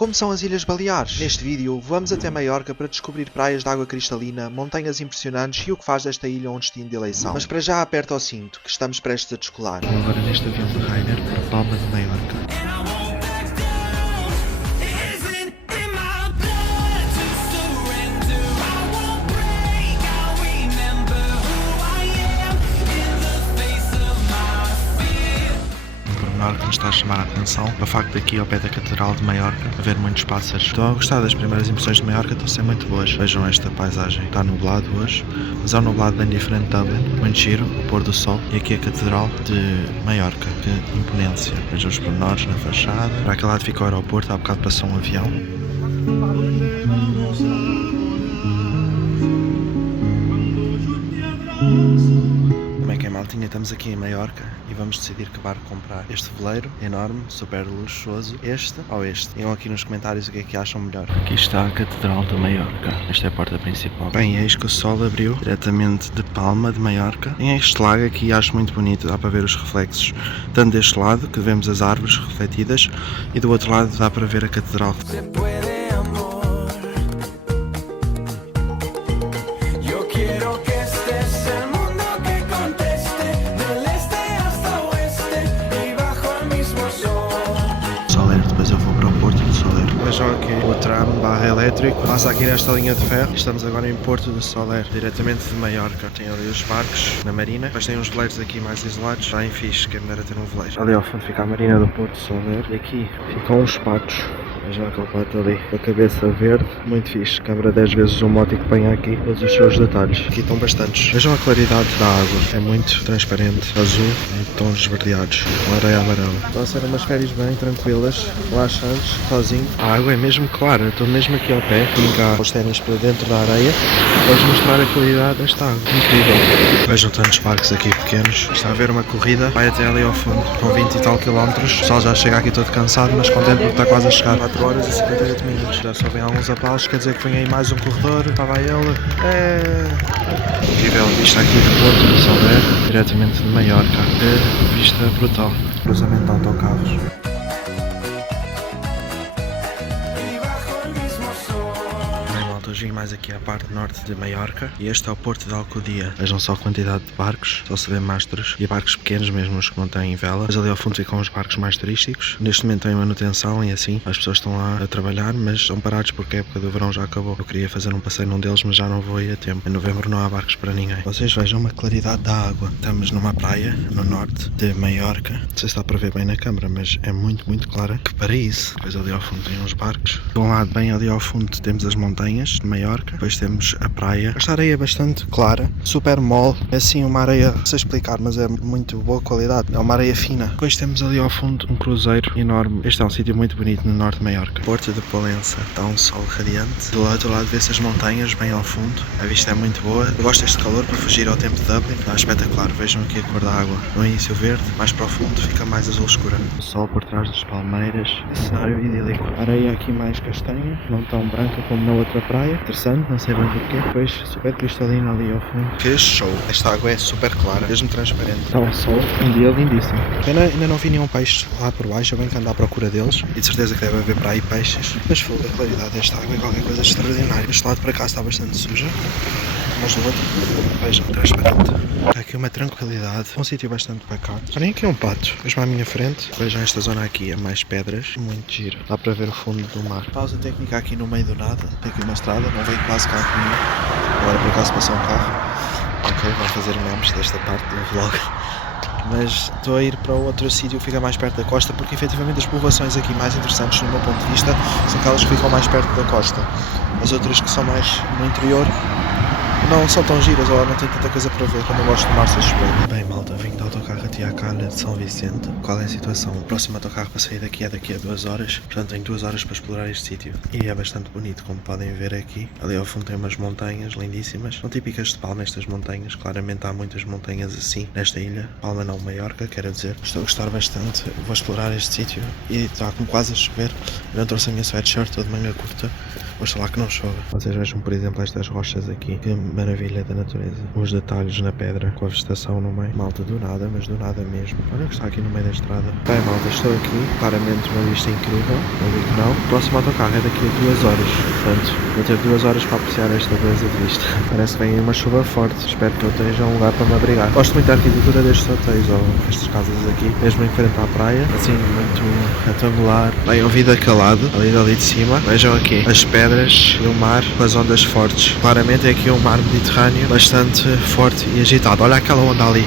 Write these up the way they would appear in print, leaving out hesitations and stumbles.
Como são as Ilhas Baleares? Neste vídeo, vamos até Maiorca para descobrir praias de água cristalina, montanhas impressionantes e o que faz desta ilha um destino de eleição. Mas para já aperta o cinto, que estamos prestes a descolar. Vou agora neste avião de Rainer para Palma de Maiorca. Que me está a chamar a atenção o facto de aqui ao pé da Catedral de Maiorca haver muitos pássaros. Estou a gostar das primeiras impressões de Maiorca, estão a ser muito boas. Vejam esta paisagem, está nublado hoje, mas é um nublado bem diferente de Dublin, muito giro, o pôr do sol, e aqui a Catedral de Maiorca, que imponência. Vejam os pormenores na fachada. Para aquele lado fica o aeroporto, há bocado passou um avião. Maltinha, estamos aqui em Maiorca e vamos decidir que barco comprar. Este veleiro enorme, super luxuoso, este ou este. Digam aqui nos comentários o que é que acham melhor. Aqui está a Catedral de Maiorca. Esta é a porta principal. Bem, eis que o sol abriu diretamente de Palma de Maiorca. Tem este lago aqui, acho muito bonito, dá para ver os reflexos. Tanto deste lado, que vemos as árvores refletidas, e do outro lado dá para ver a Catedral. Depois eu vou para o Porto do Soler. Vejam aqui o tram barra elétrico, passa aqui nesta linha de ferro. Estamos agora em Porto do Soler, diretamente de Maiorca. Tem ali os barcos na marina, depois tem uns veleiros aqui mais isolados, bem fixe, quem me dera ter um veleiro. Ali ao fundo fica a marina do Porto do Soler e aqui ficam uns patos. Vejam aquele pato ali com a cabeça verde, muito fixe. Câmara 10 vezes o moto que põe aqui todos os seus detalhes. Aqui estão bastantes. Vejam a claridade da água, é muito transparente, azul em tons esverdeados, com areia amarela. Estão a ser umas férias bem tranquilas, relaxantes, sozinho. A água é mesmo clara, estou mesmo aqui ao pé, vim cá os ténis para dentro da areia, para mostrar a qualidade desta água. Incrível. Vejam tantos barcos aqui pequenos. Está a haver uma corrida, vai até ali ao fundo, com 20 e tal quilómetros. O pessoal já chega aqui todo cansado, mas contente porque está quase a chegar. 4 horas e 58 minutos. Já só vem alguns apalos, quer dizer que vem aí mais um corredor. Estava aí ele. Incrível vista aqui do Porto do Soler, diretamente de Maiorca. Vista brutal. Cruzamento de autocarros. Hoje vim mais aqui à parte norte de Maiorca e este é o Porto de Alcudia. Vejam só a quantidade de barcos, só se vê mastros e barcos pequenos, mesmo os que não têm vela. Mas ali ao fundo ficam os barcos mais turísticos. Neste momento tem manutenção e assim, as pessoas estão lá a trabalhar, mas estão parados porque a época do verão já acabou. Eu queria fazer um passeio num deles, mas já não vou ir a tempo. Em novembro não há barcos para ninguém. Vocês vejam uma claridade da água. Estamos numa praia no norte de Maiorca. Não sei se está para ver bem na câmara, mas é muito clara. Que paraíso. Depois ali ao fundo tem uns barcos. De um lado, bem ali ao fundo, temos as montanhas de Maiorca, depois temos a praia. Esta areia é bastante clara, super mole, é assim uma areia, não sei explicar, mas é muito boa qualidade, é uma areia fina. Depois temos ali ao fundo um cruzeiro enorme. Este é um sítio muito bonito no norte de Maiorca. Porto de Polença, está um sol radiante. Do outro lado vê-se as montanhas bem ao fundo, a vista é muito boa. Eu gosto deste calor para fugir ao tempo de Dublin, está espetacular. Vejam aqui a cor da água, no início verde, mais para o fundo fica mais azul escura. O sol por trás das palmeiras, cenário idílico. A areia aqui mais castanha, não tão branca como na outra praia. Interessante, não sei bem porquê. Depois super cristalina ali ao fundo. Que show! Esta água é super clara, mesmo transparente. Está um sol, um dia lindíssimo. Ainda não vi nenhum peixe lá por baixo, eu venho que andar à procura deles e de certeza que deve haver para aí peixes. Mas fogo, a claridade desta água é qualquer coisa extraordinária. Este lado para cá está bastante suja, mas do outro, vejam, transparente. Está aqui uma tranquilidade, um sítio bastante bacana. Olhem aqui um pato, mesmo à minha frente. Vejam esta zona aqui, é mais pedras, muito giro. Dá para ver o fundo do mar. Pausa técnica aqui no meio do nada, tem aqui uma estrada, não veio quase carro nenhum. Agora por acaso passou um carro. Ok, vamos fazer memes desta parte do vlog. Mas estou a ir para outro sítio que fica mais perto da costa, porque efetivamente as povoações aqui mais interessantes no meu ponto de vista são aquelas que ficam mais perto da costa. As outras que são mais no interior não são tão giras ou não tem tanta coisa para ver, quando eu gosto de mar se suspeito. Bem malta, vim de autocarro até à calha de São Vicente. Qual é a situação? O próximo autocarro para sair daqui é daqui a 2 horas, portanto tenho 2 horas para explorar este sítio. E é bastante bonito, como podem ver aqui. Ali ao fundo tem umas montanhas lindíssimas, são típicas de Palma estas montanhas, claramente há muitas montanhas assim nesta ilha. Palma não, Maiorca, quero dizer. Estou a gostar bastante, vou explorar este sítio e está como quase a chover. Eu não trouxe a minha sweatshirt, estou de manga curta. Oxalá que não chova. Vocês vejam, por exemplo, estas rochas aqui. Que maravilha da natureza. Os detalhes na pedra, com a vegetação no meio. Malta, do nada, mas do nada mesmo. Olha o que está aqui no meio da estrada. Bem, malta, estou aqui. Claramente uma vista incrível. Não digo não. O próximo autocarro é daqui a 2 horas. Portanto, vou ter 2 horas para apreciar esta beleza de vista. Parece que vem aí uma chuva forte. Espero que eu esteja um lugar para me abrigar. Gosto muito da arquitetura destes hotéis, ou estas casas aqui. Mesmo em frente à praia. Assim, muito retangular. Bem, ouvido calado. Ali de cima. Vejam aqui as pedras e o mar com as ondas fortes. Claramente é aqui um mar Mediterrâneo bastante forte e agitado. Olha aquela onda ali.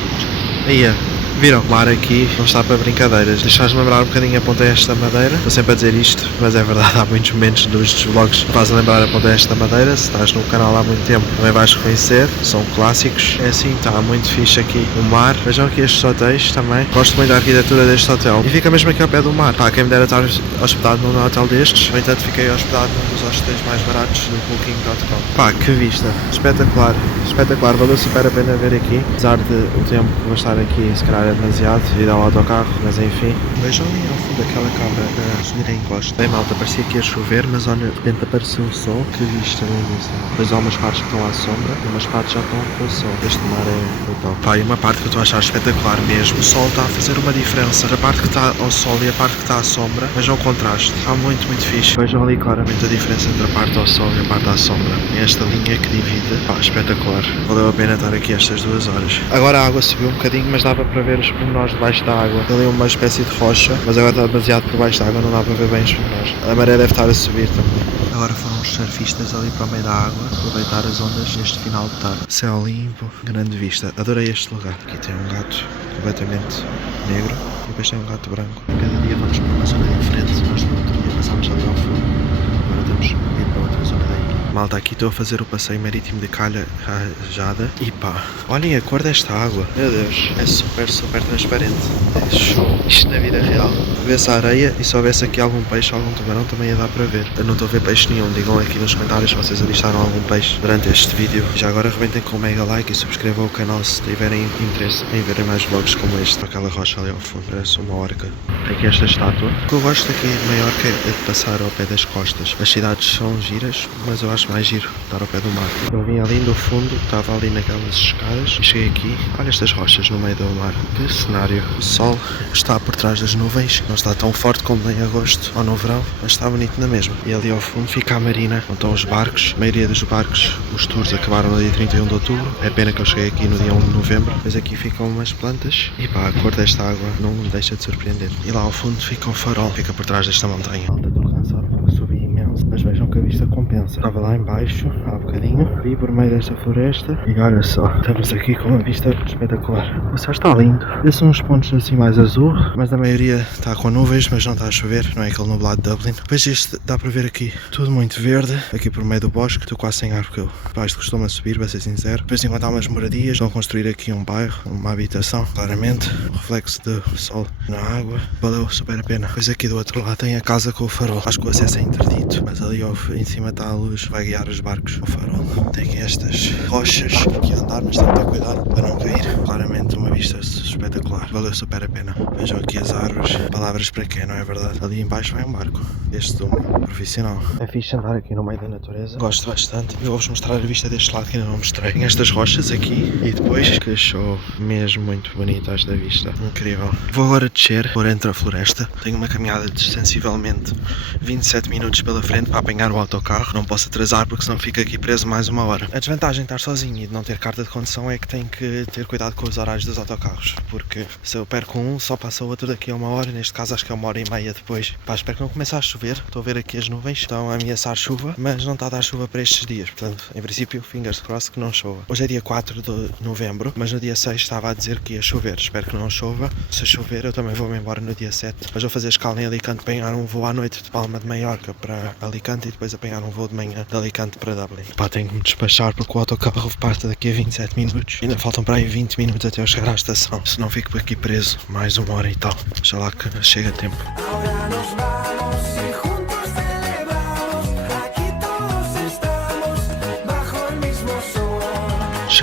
Aí, viram? O mar aqui não está para brincadeiras. Deixares-me lembrar um bocadinho a Ponta Esta Madeira. Estou sempre a dizer isto, mas é verdade, há muitos momentos dos vlogs que fazem lembrar a Ponta Esta Madeira. Se estás no canal há muito tempo, também vais reconhecer. São clássicos. É assim, está muito fixe aqui o mar. Vejam aqui estes hotéis também. Gosto muito da arquitetura deste hotel. E fica mesmo aqui ao pé do mar. Pá, quem me dera estar hospedado num hotel destes. No entanto, fiquei hospedado num dos hotéis mais baratos do Booking.com. Pá, que vista. Espetacular. Espetacular. Valeu super a pena ver aqui. Apesar de o tempo que vou estar aqui, se calhar é demasiado devido ao autocarro, mas enfim. Vejam ali ao fundo daquela cabra a subir a encosta. Bem, malta, parecia que ia chover, mas olha, de repente apareceu o sol. Que vista lindíssima. Depois há umas partes que estão à sombra e umas partes já estão com o sol. Este mar é brutal. Pá, e uma parte que eu estou a achar espetacular mesmo. O sol está a fazer uma diferença. A parte que está ao sol e a parte que está à sombra. Vejam o contraste. Está muito, muito fixe. Vejam ali claramente a diferença entre a parte ao sol e a parte à sombra. É esta linha que divide. Pá, espetacular. Valeu a pena estar aqui estas 2 horas. Agora a água subiu um bocadinho, mas dava para ver os pormenores debaixo da água. Tem ali uma espécie de rocha, mas agora está demasiado por baixo da água, não dá para ver bem os pormenores. A maré deve estar a subir também. Agora foram os surfistas ali para o meio da água, aproveitar as ondas neste final de tarde. Céu limpo, grande vista. Adorei este lugar. Aqui tem um gato completamente negro e depois tem um gato branco. Cada dia vamos para uma zona diferente. Nós no outro dia passámos ali ao fundo. Agora estamos a ir para outra zona da ilha. Malta, aqui estou a fazer o passeio marítimo de Calha Rajada e pá, olhem a cor desta água, meu Deus, é super, super transparente, é show. Isto na vida real, vê-se a areia e se houvesse aqui algum peixe ou algum tubarão também ia dar para ver. Eu não estou a ver peixe nenhum, digam aqui nos comentários se vocês avistaram algum peixe durante este vídeo. Já agora arrebentem com um mega like e subscrevam o canal se tiverem interesse em verem mais vlogs como este. Aquela rocha ali ao fundo, parece uma orca. Tem aqui esta estátua. O que eu gosto aqui de Maiorca é de passar ao pé das costas. As cidades são giras, mas eu acho mais giro estar ao pé do mar. Eu vim ali do fundo, estava ali naquelas escadas e cheguei aqui. Olha estas rochas no meio do mar. Que cenário. O sol está por trás das nuvens, não está tão forte como em agosto ou no verão, mas está bonito na mesma. E ali ao fundo fica a marina, onde estão os barcos. A maioria dos barcos, os tours acabaram no dia 31 de outubro. É pena que eu cheguei aqui no dia 1 de novembro. Depois aqui ficam umas plantas e pá, a cor desta água não me deixa de surpreender. E lá ao fundo fica o farol, fica por trás desta montanha. Estou cansado porque subi imenso, mas vejam que a vista compensa. Estava lá em baixo há bocadinho, vi por meio desta floresta e olha só, estamos aqui com uma vista espetacular. O céu está lindo, esses são uns pontos assim mais azul, mas a maioria está com nuvens, mas não está a chover, não é aquele nublado de Dublin. Depois este dá para ver aqui tudo muito verde, aqui por meio do bosque, estou quase sem ar porque isto costuma subir, para ser sincero. Depois enquanto há umas moradias, vão construir aqui um bairro, uma habitação, claramente, o reflexo do sol na água, valeu super a pena. Depois aqui do outro lado tem a casa com o farol, acho que o acesso é interdito, mas ali em cima está a luz, vai guiar os barcos ao farol. Tem aqui estas rochas aqui a andar, mas tem que ter cuidado para não cair. Claramente uma vista espetacular, valeu super a pena. Vejam aqui as árvores, palavras para quê, não é verdade? Ali em baixo vai um barco, este de um profissional. É fixe andar aqui no meio da natureza, gosto bastante. Eu vou-vos mostrar a vista deste lado que ainda não mostrei. Tem estas rochas aqui e depois que show, mesmo muito bonita esta vista, incrível. Vou agora descer por entre a floresta, tenho uma caminhada de sensivelmente 27 minutos pela frente para apanhar o autocarro, não posso atrasar porque senão fico aqui preso mais uma hora. A desvantagem de estar sozinho e de não ter carta de condução é que tenho que ter cuidado com os horários dos autocarros, porque se eu perco um, só passa o outro daqui a uma hora, neste caso acho que é 1h30 depois. Pá, espero que não comece a chover, estou a ver aqui as nuvens, estão a ameaçar chuva, mas não está a dar chuva para estes dias, portanto, em princípio, fingers crossed que não chova. Hoje é dia 4 de novembro, mas no dia 6 estava a dizer que ia chover, espero que não chova. Se chover eu também vou-me embora no dia 7, mas vou fazer escala em Alicante, apanhar um voo à noite de Palma de Maiorca para Alicante e depois apanhar um voo de manhã de Alicante para Dublin. Pá, tenho que me despachar porque o autocarro parte daqui a 27 minutos, ainda faltam para aí 20 minutos até eu chegar à estação, senão fico aqui preso mais 1h e tal. Oxalá que chegue a tempo.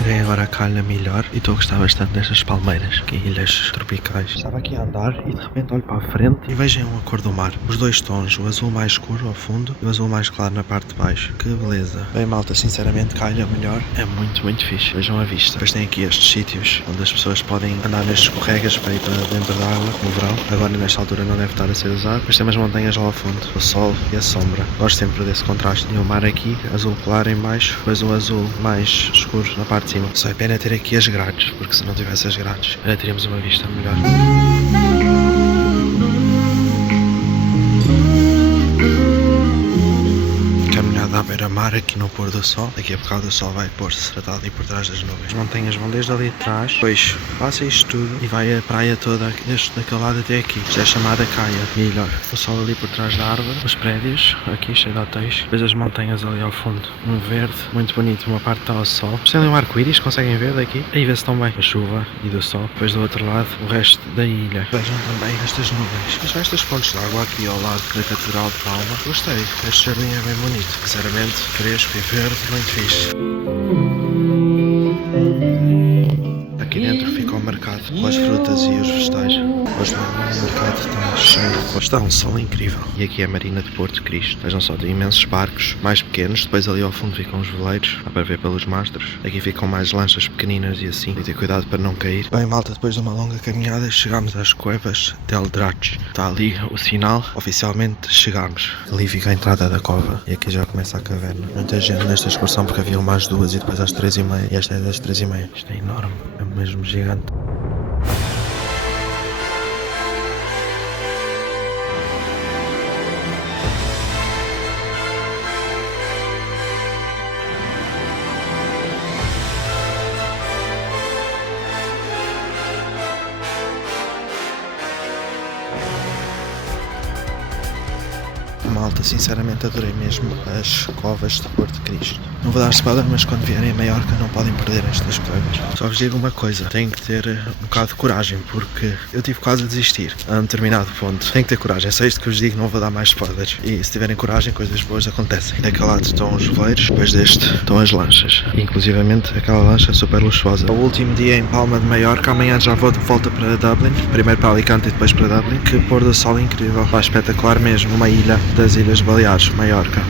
Cheguei agora a Calha melhor e estou a gostar bastante destas palmeiras, que ilhas tropicais. Estava aqui a andar e de repente olho para a frente e vejo a cor do mar. Os dois tons, o azul mais escuro ao fundo e o azul mais claro na parte de baixo. Que beleza. Bem malta, sinceramente Calha melhor é muito fixe. Vejam a vista. Depois tem aqui estes sítios onde as pessoas podem andar nestes escorregas para ir para dentro da água no verão. Agora nesta altura não deve estar a ser usado. Depois tem umas montanhas lá ao fundo, o sol e a sombra. Gosto sempre desse contraste. E o mar aqui, azul claro em baixo, depois o azul mais escuro na parte de cima. Só é pena ter aqui as grades, porque se não tivesse as grades, ainda teríamos uma vista melhor. À beira-mar aqui no pôr do sol. Daqui a bocado o sol vai pôr-se, já está ali por trás das nuvens. As montanhas vão desde ali atrás, depois passa isto tudo e vai a praia toda desde daquele lado até aqui. Isto é chamada Caia. Melhor. O sol ali por trás da árvore, os prédios, aqui cheio de hotéis, depois as montanhas ali ao fundo. Um verde muito bonito, uma parte está ao sol. Depois tem ali um arco-íris, conseguem ver daqui? Aí vê-se tão bem a chuva e do sol. Depois do outro lado, o resto da ilha. Vejam também estas nuvens. Mas estas fontes de água aqui ao lado da Catedral de Palma. Gostei. Este jardim é bem bonito. Sinceramente, fresco e verde, muito fixe. Aqui dentro fica o mercado com as frutas e os vegetais. Hoje o mercado está cheio. Hoje está um sol incrível. E aqui é a Marina de Porto Cristo. Vejam só, tem imensos barcos mais pequenos. Depois ali ao fundo ficam os veleiros. Dá para ver pelos mastros. Aqui ficam mais lanchas pequeninas e assim. E ter cuidado para não cair. Bem malta, depois de uma longa caminhada chegámos às cuevas del Drache. Está ali o sinal. Oficialmente chegámos. Ali fica a entrada da cova. E aqui já começa a caverna. Muita gente nesta excursão porque havia umas duas e depois às 3h30. E esta é das 3h30. Isto é enorme. É mesmo gigante. Malta, sinceramente adorei mesmo as covas de Porto Cristo. Não vou dar spoiler, mas quando vierem a Maiorca não podem perder estas coisas. Só vos digo uma coisa, têm que ter um bocado de coragem, porque eu tive quase a desistir a um determinado ponto. Tem que ter coragem, é só isto que vos digo, não vou dar mais spoilers. E se tiverem coragem, coisas boas acontecem. Daquele lado estão os veleiros, depois deste estão as lanchas. Inclusivamente aquela lancha super luxuosa. O último dia em Palma de Maiorca, amanhã já vou de volta para Dublin. Primeiro para Alicante e depois para Dublin. Que pôr do sol incrível, vai espetacular mesmo, uma ilha das Ilhas Baleares, Maiorca.